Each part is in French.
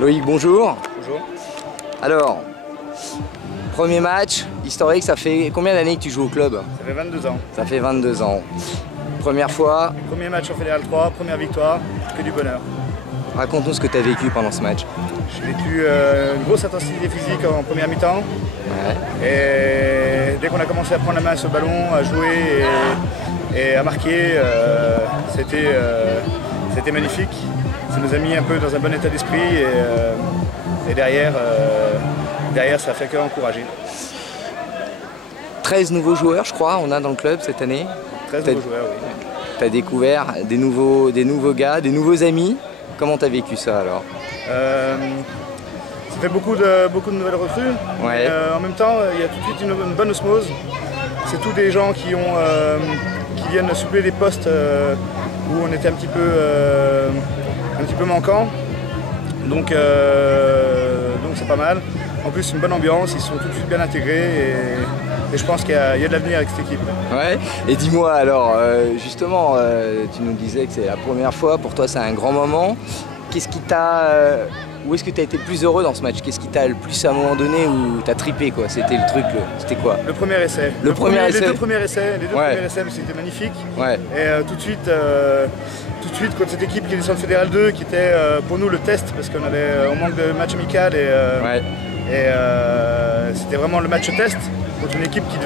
Loïc, bonjour. Bonjour. Alors, premier match historique, ça fait combien d'années que tu joues au club? Ça fait 22 ans. Ça fait 22 ans. Première fois. Premier match en Fédéral 3, première victoire, que du bonheur. Raconte-nous ce que tu as vécu pendant ce match. J'ai vécu une grosse intensité physique en première mi-temps. Ouais. Et dès qu'on a commencé à prendre la main sur le ballon, à jouer et à marquer, c'était magnifique. Ça nous a mis un peu dans un bon état d'esprit et derrière, ça a fait qu'encourager. 13 nouveaux joueurs, je crois, on a dans le club cette année. 13 nouveaux joueurs, oui. Tu as découvert des nouveaux gars, des nouveaux amis. Comment tu as vécu ça alors? Ça fait beaucoup de nouvelles recrues. Ouais. En même temps, il y a tout de suite une bonne osmose. C'est tous des gens qui viennent suppléer des postes où on était un petit peu manquant. Donc c'est pas mal. En plus, une bonne ambiance, ils sont tout de suite bien intégrés et je pense qu'il y a de l'avenir avec cette équipe. Ouais. Et dis-moi alors, justement, tu nous disais que c'est la première fois, pour toi c'est un grand moment. Qu'est-ce qui t'a... où est-ce que tu as été le plus heureux dans ce match? Qu'est-ce qui t'a le plus à un moment donné où tu as trippé quoi? C'était le truc, c'était quoi? Le premier essai. Les deux premiers essais, c'était magnifique. Ouais. Et tout de suite, contre cette équipe qui est descendue Fédéral 2, qui était pour nous le test, parce on manque de match amical et c'était vraiment le match test contre une équipe qui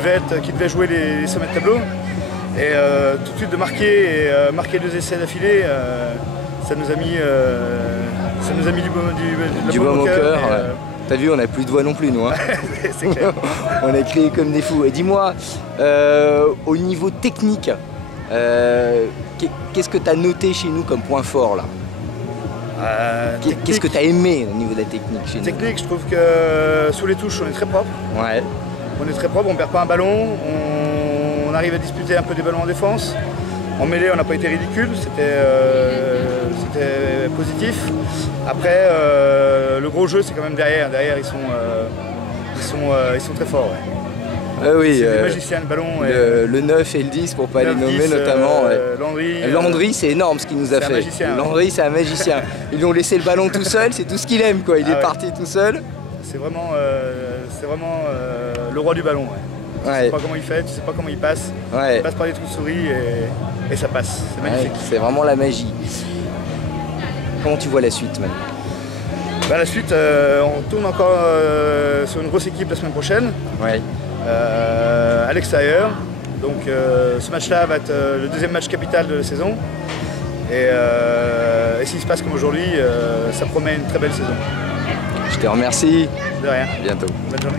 devait jouer les sommets de tableau. Et tout de suite de marquer 2 essais d'affilée, ça nous a mis du baume au cœur. T'as vu, on n'a plus de voix non plus, nous. Hein. C'est clair. On a crié comme des fous. Et dis-moi, au niveau technique, qu'est-ce que tu as noté chez nous comme point fort là? Qu'est-ce que tu as aimé au niveau de la technique chez nous? Technique, je trouve que sous les touches, on est très propre. Ouais. On est très propre, on ne perd pas un ballon, on arrive à disputer un peu des ballons en défense. En mêlée, on n'a pas été ridicule, c'était positif. Après, le gros jeu, c'est quand même derrière. Derrière, ils sont très forts. Ouais. Oui, c'est des magiciens de ballon. Le 9 et le 10, pour ne pas les nommer notamment. Landry, c'est énorme ce qu'il nous a fait. Landry, c'est un magicien. Ils lui ont laissé le ballon tout seul, c'est tout ce qu'il aime, quoi. Il est parti tout seul. C'est vraiment le roi du ballon. Ouais. Tu sais pas comment il fait, tu sais pas comment il passe. Il passe par les trous de souris et ça passe. C'est magnifique. C'est vraiment la magie. Comment tu vois la suite maintenant? La suite, on tourne encore sur une grosse équipe la semaine prochaine. Ouais. À l'extérieur. Donc ce match-là va être le deuxième match capital de la saison. Et s'il se passe comme aujourd'hui, ça promet une très belle saison. Je te remercie. De rien. À bientôt. Bonne journée.